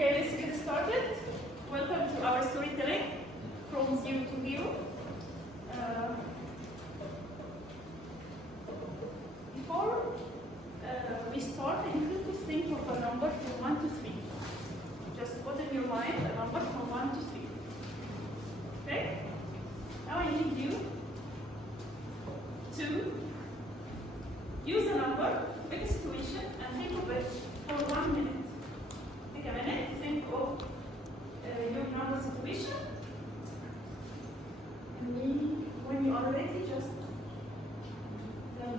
Okay, let's get started. Welcome to our storytelling from zero to hero. Before we start, I need you to think of a number from 1 to 3. Just put in your mind a number from 1 to 3. Okay? Now I need you to use a number, pick a situation, and think of it for 1 minute. Take a minute, think of your number situation, and when you are ready, just tell me.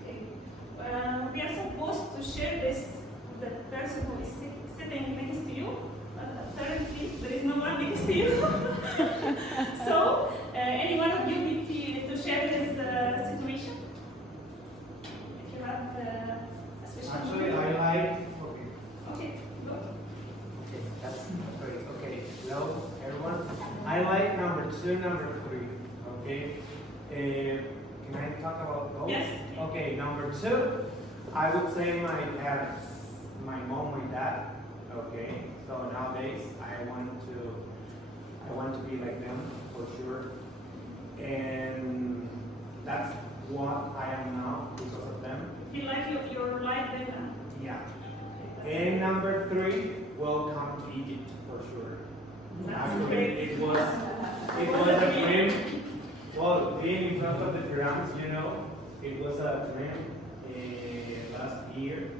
Okay. We are supposed to share this with the person who is sitting next to you, but apparently there is no one next to you. So, any one of you need to share this situation? If you have a special. Actually, I like. Okay, go. Okay, that's great. Okay, hello everyone. I like number 2, number 3. Okay. Can I talk about those? Yes. Okay, number 2, I would say my parents, my mom, my dad. Okay. So nowadays I want to be like them for sure, and that's what I am now because of them. Feel like you're like them. Yeah. And number 3, welcome to Egypt for sure. Actually, it was a dream. Well, being in front of the pyramids, it was a dream last year.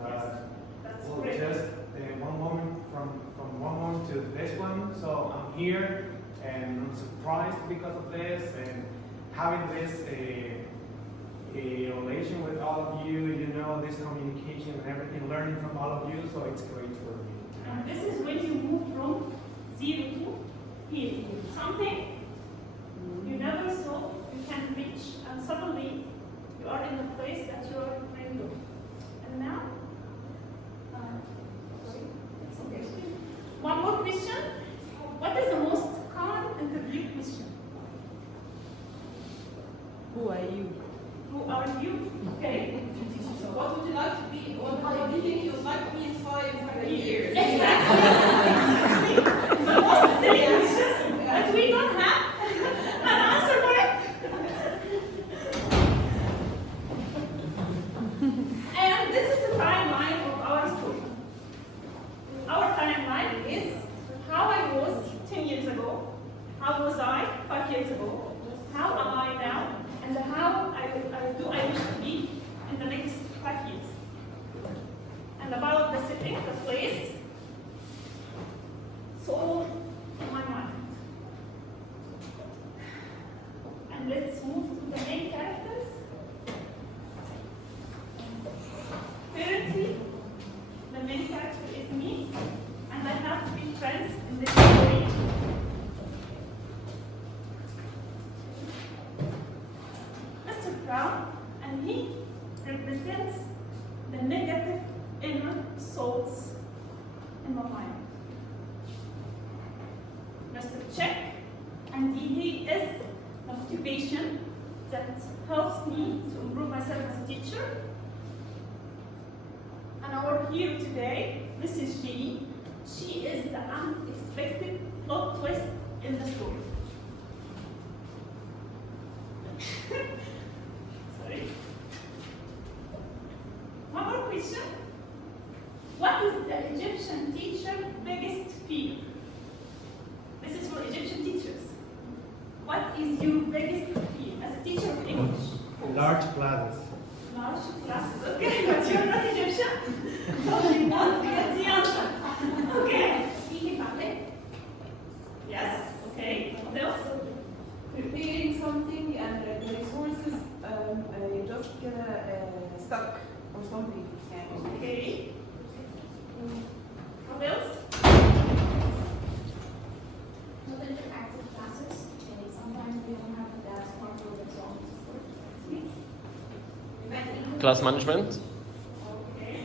But That's well, great. just one moment from one moment to this one. So I'm here and I'm surprised because of this and having this a relation with all of you, this communication and everything, learning from all of you, so it's great for me. And this is when you move from 0 to hero. Something you never saw you can reach, and suddenly you are in the place that you are dreaming of. And now, sorry, okay. One more question. What is the most common interview question? Who are you? Who are you? Okay. What would you like to be? What do you think you'd like to be in 5 years? Exactly. The most silly question that we don't have an answer for it. And this is the timeline of our story. Our timeline is how I was 10 years ago, how was I 5 years ago, how am I now, and how I wish to be in the next 5 years. And about the setting, the place, it's all in my mind. And let's move to the main characters. Currently, the main character is me, and I have 3 friends in this story. Mr. Brown, and he represents the negative inner thoughts in my mind. Mr. Check, and he is the motivation that helps me to improve myself as a teacher. And our hero today, Mrs. G, she is the unexpected plot twist in the story. Sorry. One more question. What is the Egyptian teacher's biggest fear? This is for Egyptian teachers. What is your biggest fear as a teacher of English? Large classes. Large classes. Okay, but you're not Egyptian, so you won't get the answer. Okay. Speaking public. Yes. Okay. What else? Preparing something and the resources just stuck or something. Okay. What else? Not interactive classes. Okay, sometimes we don't have the desk or the zone support. Class management. Okay.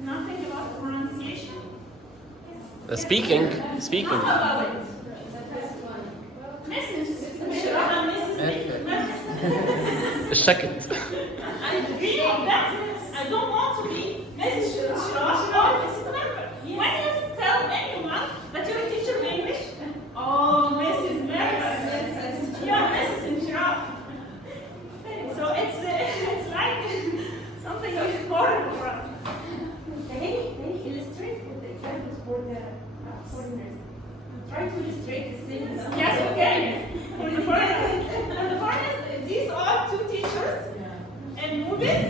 Nothing about pronunciation? Speaking. How about it? Mrs. الشكل. I agree on that. I don't want to be Mrs. Shirash or Mrs. Merva. When you tell anyone that you're a teacher of English, oh, Mrs. Merva, you're Mrs. Shirash. So it's like something horrible for us. Can you illustrate with the examples for the foreigners? Try to illustrate the same. Yes, okay. For the foreigners, these are two teachers in movies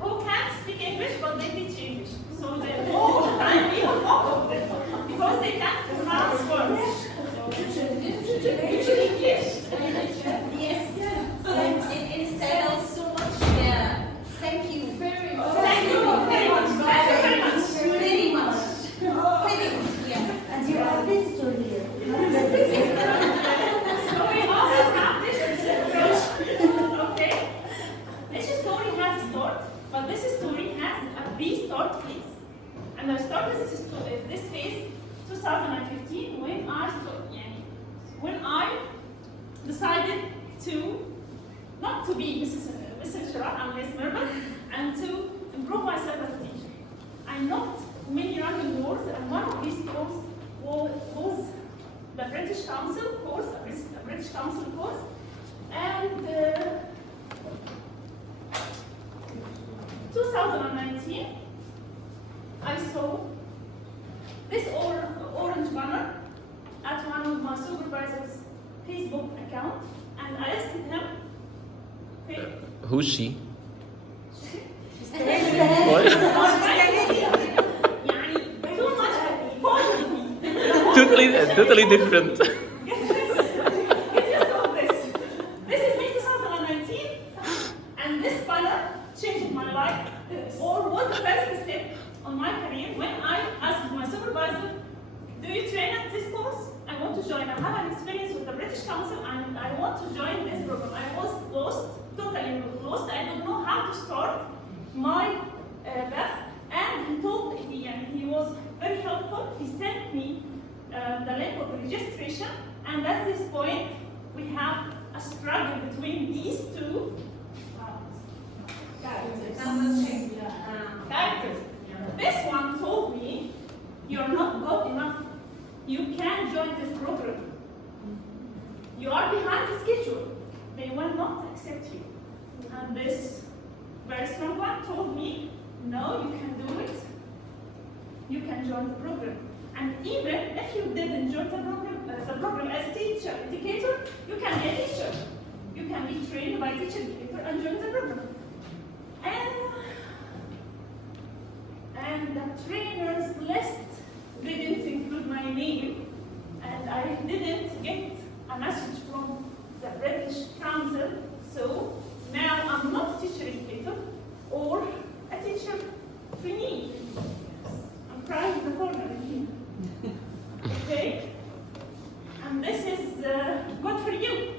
who can't speak English but they teach English. So they all the time people mock of them because they can't pronounce words. Yes. It entails so much. Yeah. Thank you very much. Thank you very much. Thank you very much. Very much. Very much. Yeah. And you are a visitor here. So we always have this approach. Okay? This story has a start, but this story has a B-start phase. And I started this phase 2015 when I decided to not to be Mrs. Shira and Miss Merva and to improve myself as a teacher. I knocked many random doors, and one of these doors was the British Council course, a British Council course, and 2019, I saw this orange banner at one of my supervisor's Facebook account, and I asked him, okay, Who's she? يعني too much positive. Totally different. Get used to this. This is me 2019, and this banner changed my life, or was the first step on my career when I asked my supervisor, do you train at this course? I want to join. I have an experience with the British Council and I want to join this program. I was lost, totally lost. I don't know how to start my path. And he was very helpful. He sent me the link of registration. And at this point, we have a struggle between these two characters. This one told me, you're not good enough. You can't join this program. You are behind the schedule. They will not accept you. And this very strong one told me, no, you can do it. You can join the program. And even if you didn't join the program as a teacher educator, you can be a teacher. You can be trained by teacher educator and join the program. And the trainer's list didn't include my name, and I didn't get a message from the British Council. So now I'm not a teacher educator or a teacher trainee. I'm crying in the corner here. Okay? And this is good for you.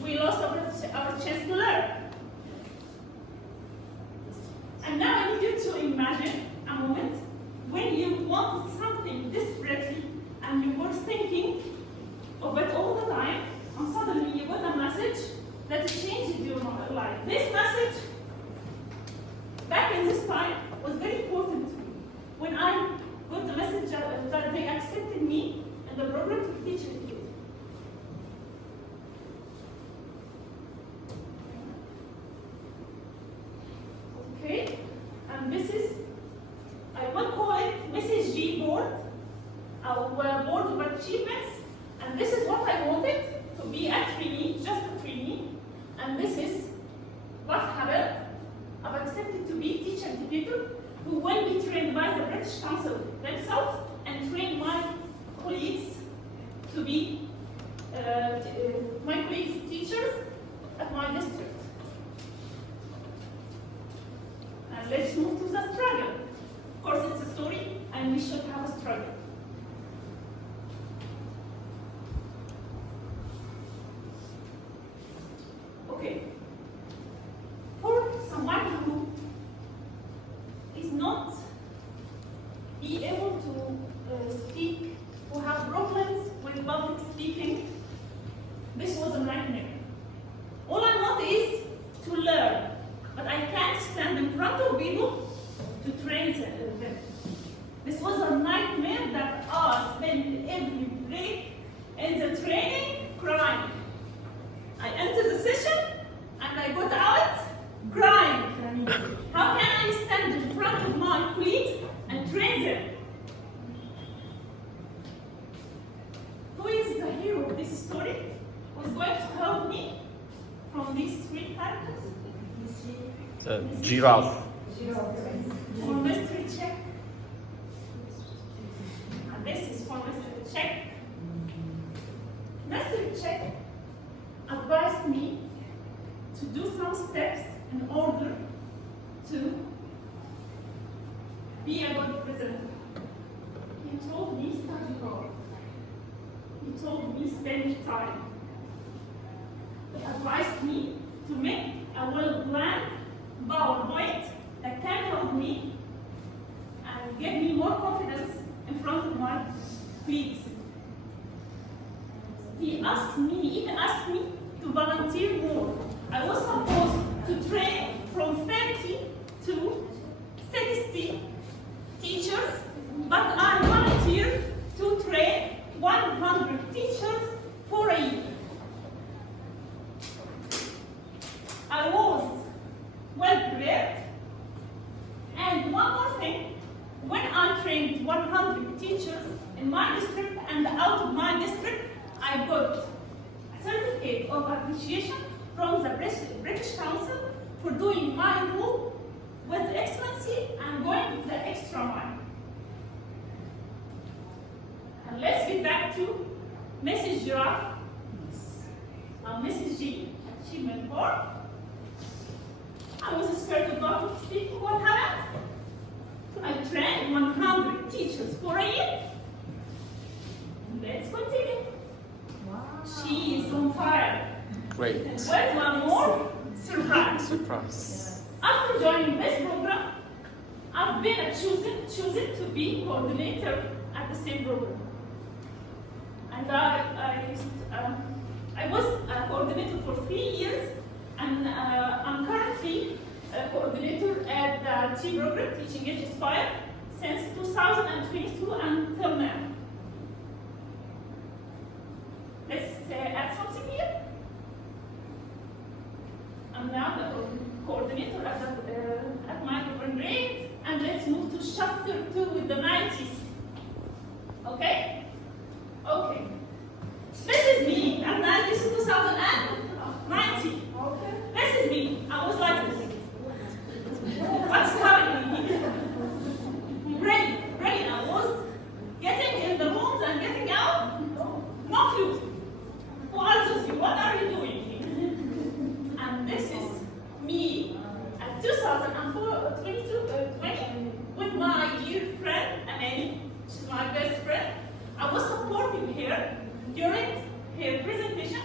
We lost our chance to learn. And now I need you to imagine a moment when you wanted something desperately and you were thinking of it all the time, and suddenly you got a message that changed your life. This message, back in this time, was very important to me. When I got the message that they accepted me in the program to teach education. Okay, and this is, I will call it Mrs. G board, our board of achievements, and this is what I wanted to be a trainee, just a trainee, and this is what happened. I've accepted to be teacher educator who will be trained by the British Council themselves and train my colleagues to be my colleagues teachers at my district. And let's move to the struggle. Of course, it's a story, and we should have a struggle. Okay. For someone who is not be able to speak, who have problems with public speaking, this was a nightmare. All I want is me from these three characters? Giraffe. For mystery check. And this is for mystery check. Mystery check advised me to do some steps in order to be a good president. He told me study hard. He told me spend time. He advised me to make a well-planned PowerPoint that can help me and give me more confidence in front of my colleagues. He even asked me to volunteer more. I was supposed to train from 30 to 60 teachers, but I volunteered to train 100 teachers for a year. I was well prepared. And one more thing, when I trained 100 teachers in my district and out of my district, I got a certificate of appreciation from the British Council for doing my role with excellency and going the extra mile. And let's get back to Mrs. Giraffe and Mrs. G. Achievement Board. I was scared about speaking. What happened? I trained 100 teachers for a year. Let's continue. She is on fire. Great. With one more surprise. Surprise. After joining this program, I've been chosen to be coordinator at the same program. And I was a coordinator for 3 years, and I'm currently a coordinator at the T program, Teaching Age Aspire, since 2022 until now. Let's add something here. I'm now the coordinator at my program grade, and let's move to chapter 2 with the 90s. Okay? Okay. This is me at 90s 2090. This is me. I was like this. What's happening here? Ready. I was getting in the rooms and getting out. No clue. Who are those you? What are you doing here? And this is me at 2020 with my dear friend Amani. She's my best friend. I was supporting her during her presentation.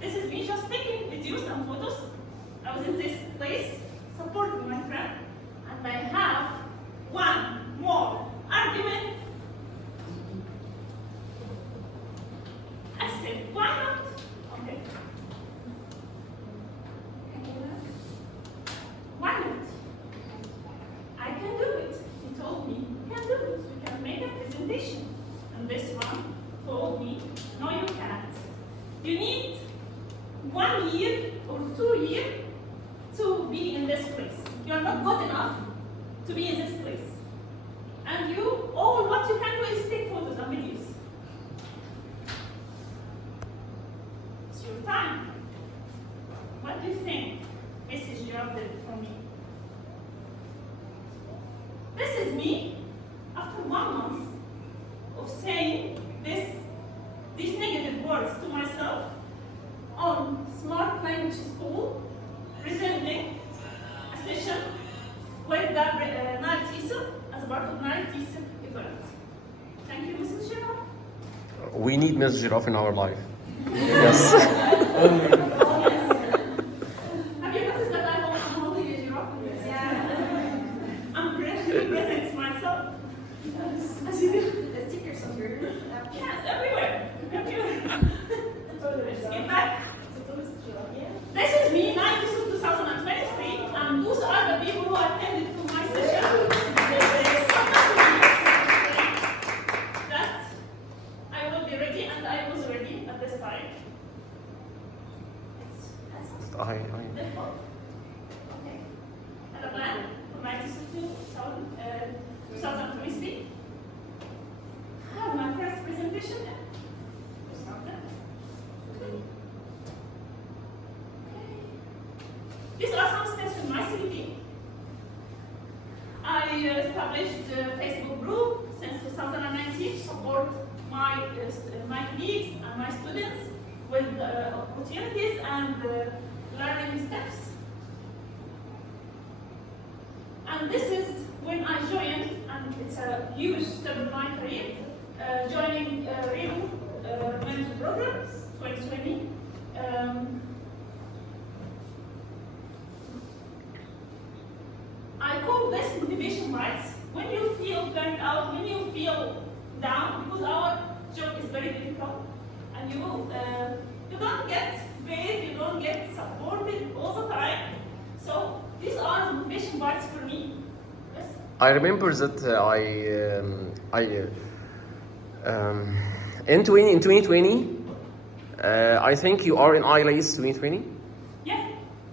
This is me just taking videos and photos. I was in this place supporting my friend, and I have one more argument. I said, why not? Okay. Why not? I can do it. He told me, you can do it. We can make a presentation. And this one told me, no, you can't. You need 1 year or 2 years to be in this place. You are not good enough to be in this place. And all what you can do is take photos and videos. It's your time. What do you think Mrs. Giraffe did for me? This is me after 1 month of saying these negative words to myself on Smart Language School, presenting a session with the Nile TESOL as a part of Nile TESOL event. Thank you, Mrs. Giraffe. We need Miss Giraffe in our life. Yes. Have you noticed that I'm holding a giraffe? Yeah. I'm present myself. As you do. The stickers of yours. Yes, everywhere. Let's get back. This is me, 92 2023, and those are the people who attended to my session. That I will be ready, and I was ready at this time. I. Difficult. Okay. And a plan for 92 2023. I have my first presentation. these are some steps in my CV. I established a Facebook group since 2019 to support my colleagues and my students with opportunities and learning steps. And this is when I joined, and it's a huge step in my career, joining RELU Mentor Program 2020. I call this motivation bites. When you feel burnt out, when you feel down, because our job is very difficult, and you don't get paid, you don't get supported all the time. So these are the motivation bites for me. Yes. I remember that in 2020, I think you are in ILAS 2020. Yeah.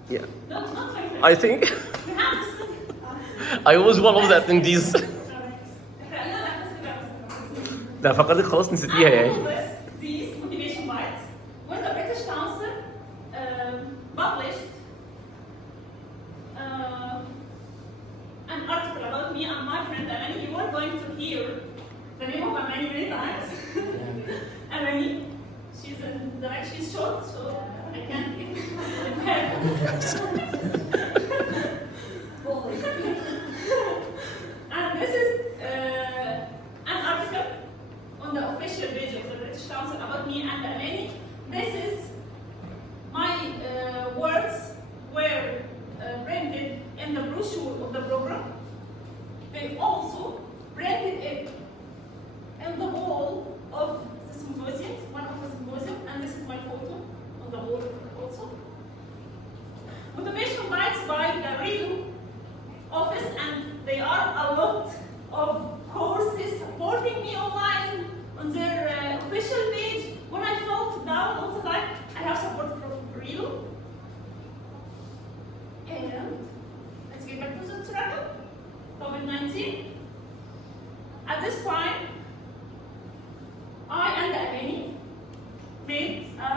Yeah. No, not very good. I think We have this. I was one of the attendees. لا فقدت خلاص نسيتيها يعني. These motivation bites, when the British Council published an article about me and my friend Amani, you are going to hear the name of Amani many times. Amani, she's short, so I can't get her. And this is an article on the official page of the British Council about me and Amani. This is my words were printed in the brochure of the program. They also printed it in the wall of the symposium, one of the symposium, and this is my photo on the wall also. Motivation bites by the RELU office, and they are a lot of courses supporting me online on their official page. When I felt down all the time, I have support from RELU. And let's get back to the struggle. COVID-19. At this time, I and Amani made a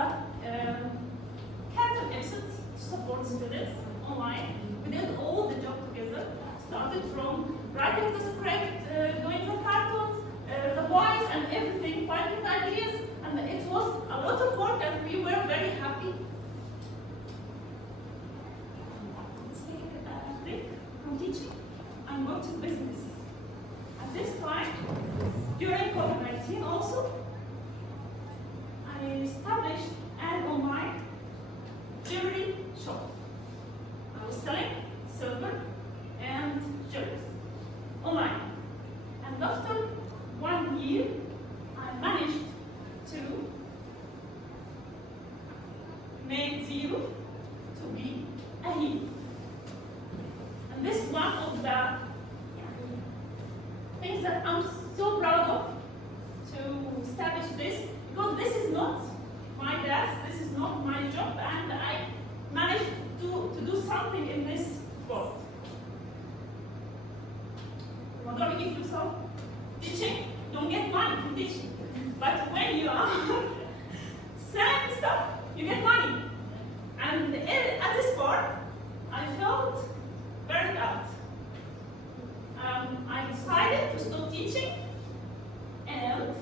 capital effort to support students online. We did all the job together. Started from writing the script, doing the cartoons, the voice and everything, finding ideas, and it was a lot of work and we were very happy. Let's take a break from teaching and go to business. At this time, during COVID-19 also, I established an online jewelry shop. I was selling silver and jewelry online. And after 1 year, I managed to make zero to be a hero. And this is one of the things that I'm so proud of, to establish this, because this is not my desk, this is not my job, and I managed to do something in this world. الموضوع بيجي فلوس اهو. Teaching, don't get money from teaching. But when you are selling stuff, you get money. And at this part, I felt burned out. I decided to stop teaching and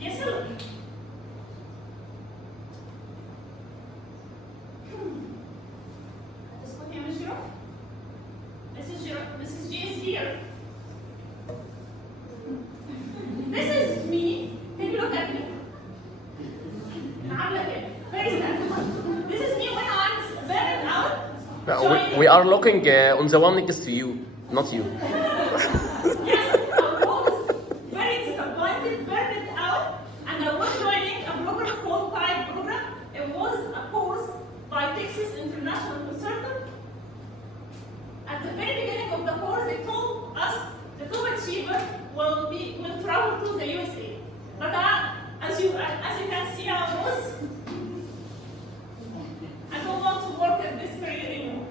get salary. Just put him in giraffe. This is James here. This is me. Take a look at me. Very sad. This is me when I'm burned out. We are looking on the one next to you, not you. Yes, I was very disappointed, burned out, and I was joining a program called TIDE program. It was a course by Texas International Consultant. At the very beginning of the course, they told us the top achiever will travel to the USA. But as you can see, I don't want to work at this career anymore.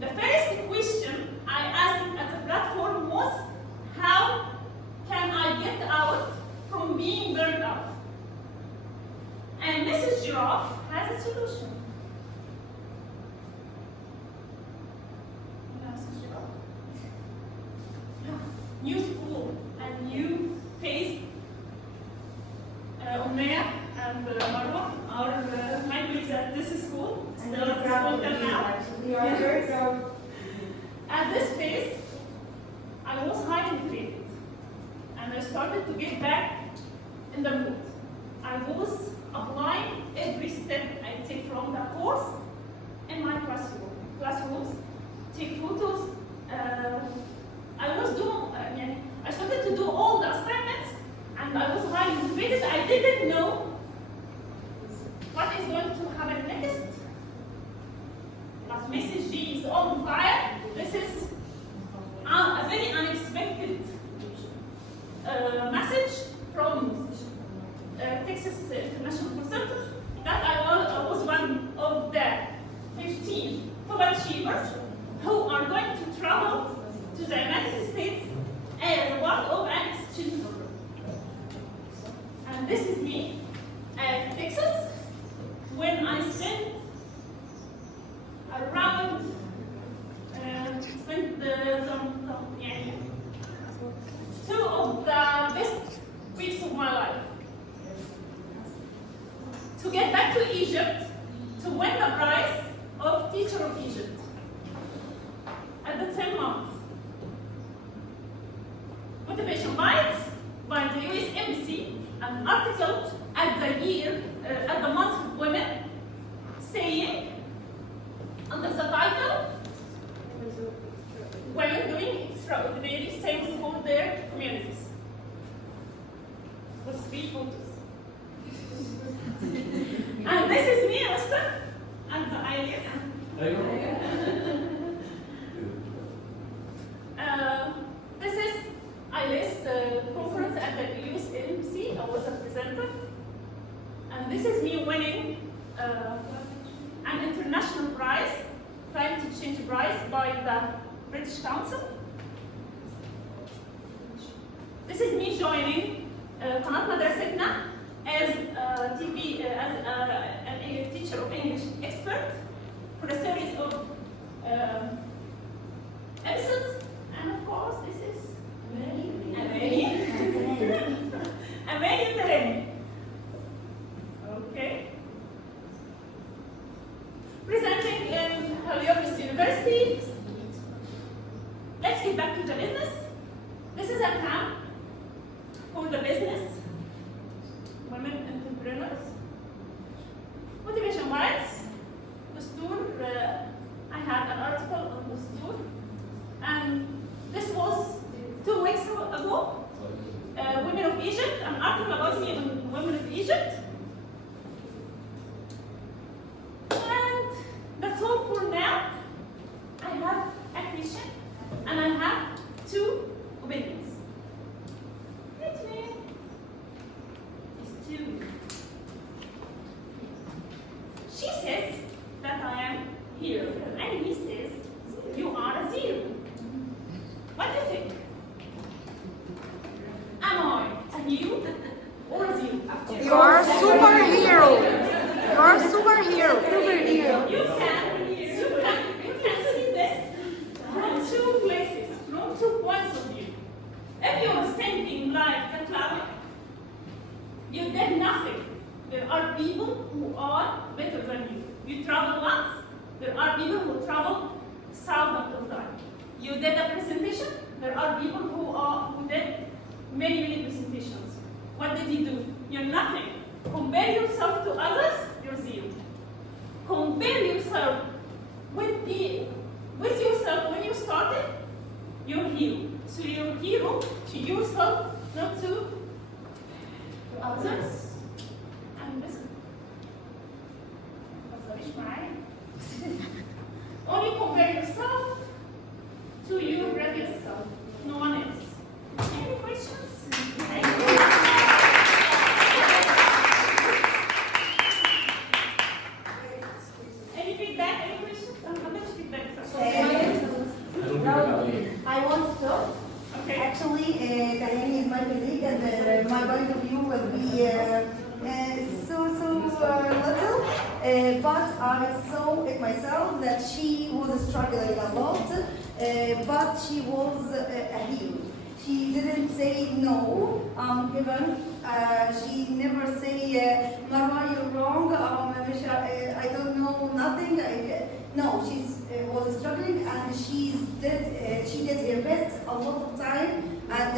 The first question I asked at the platform was, how can I get out from being burned out? And Mrs. Giraffe has a solution. new face. Umeya and Marwa are my colleagues at this school. And Still we're at proud school of till you, now. actually. We are very proud. At this phase, I was highly motivated, and I started to get back in the mood. I was applying every step I take from the course in my classrooms, take photos. I was doing, I started to do all the assignments, and I was highly motivated. I didn't know what is going to happen next. But Mrs. G is on fire. This is a very unexpected message from Texas International Consultant that I was one of the 15 top achievers who are going to travel to the United States as part of an exchange program. And this is me at Texas when I spent around two of the best weeks of my life. To get back to Egypt, to win the prize of Teacher of Egypt at the 10 months. Motivation Bites by the US Embassy, an article at the month of women, saying under the title, women doing extraordinary things for their communities. With 3 photos. And this is me, Esther, and the idea. This is ILS conference at the US Embassy. I was a presenter. And this is me winning an international prize, climate change prize by the British Council. This is me joining Qanat Madrasatna as a teacher of English expert for a series of episodes. And of course, this is Amani Tereni. Okay. Presenting in Heliobis University. Let's get back to the business. This is a camp for the business, women entrepreneurs. Motivation Bites, Dastur, I had an article on Dastur, and this was 2 weeks ago. Women of Egypt, an article about me on Women of Egypt. And that's all for now. I have a question, and I have 2 opinions. It's me. It's 2. She says that I am here, and he says you are a 0. What do you think? Am I a hero or a 0? You are a superhero. You are a superhero. Superhero. You can see this from 2 places, from 2 points of view. If you are thinking like the cloud, you did nothing. There are people who are better than you. You travel once, there are people who travel thousands of times. You did a presentation, there are people who did many presentations. What did you do? You're nothing. Compare yourself to others, you're 0. Compare yourself with yourself when you started, you're hero. So you're hero to yourself, not to others. And listen. Only compare yourself to your previous self, no one else. Any questions? Any feedback? Any questions? How much feedback? I want to talk. Okay. Actually, Kalani is my colleague, and my point of view will be so little. But I saw it myself that she was struggling a lot, but she was a hero. She didn't say no, given. She never say, Marwa, you're wrong, I don't know nothing. No, she was struggling and she did her best a lot of time, and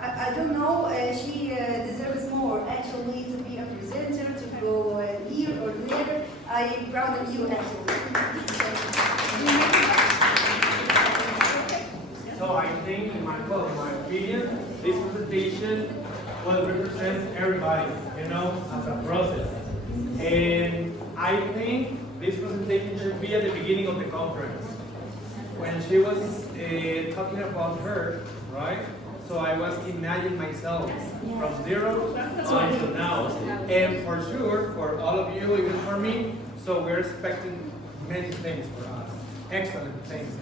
I don't know, she deserves more actually to be a presenter, to go here or there. I'm proud of you actually. So I think, in my opinion, this presentation will represent everybody, you know, as a process. And I think this presentation should be at the beginning of the conference. When she was talking about her, right? So I was imagining myself from zero until now. And for sure, for all of you, even for me, so we're expecting many things for us. Excellent things.